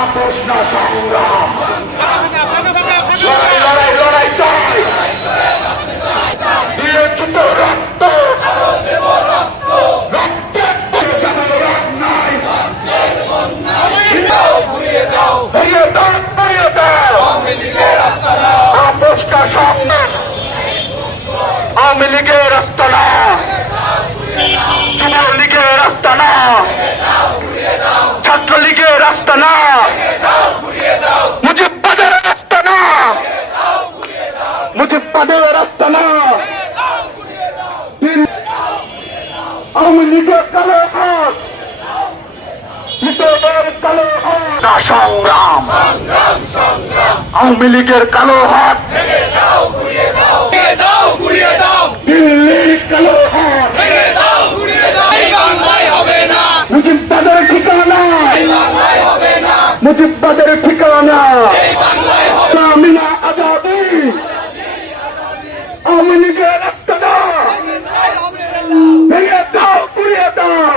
আপোষ না সংগ্রাম, লড়াই লড়াই লড়াই চাই, দিয়েছি তো রক্ত, রক্তের কোনো রাগ নাই, ভরিয়ে দাও ভরিয়ে দাও, আপোষ না সংগ্রাম, আওয়ামী লীগের রাস্তা না, যুবলীগের রাস্তা না, ছাত্রলীগের রাস্তা না, মুজিববাদের রাস্তা না, মুজিববাদের রাস্তা না, আওয়ামী লীগের কালো হাত, ভিতরের কালো হাত না সংগ্রাম, আওয়ামী লীগের কালো হাত, দিল্লির কালো হাত, মুজিববাদের ঠিকানা, মুজিববাদের ঠিকানা, আমিনা আজাদি, আওয়ামী লীগের রাস্তা না, ভেঙে দাও পুড়িয়ে দাও,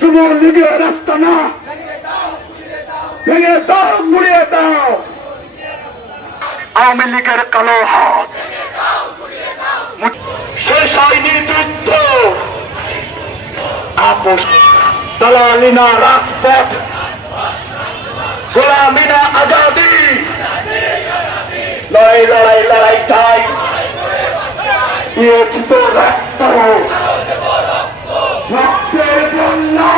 যুবলীগের রাস্তা না, ভেঙে দাও পুড়িয়ে দাও, আওয়ামী লীগের কালো হাত, শেষ হয়নি যুদ্ধ, আপোষ দালালি না রাজপথ, গোলামি না আজাদি, লড়াই লড়াই লড়াই চাই, দিয়েছি তো রক্ত, রক্তের বন্যা।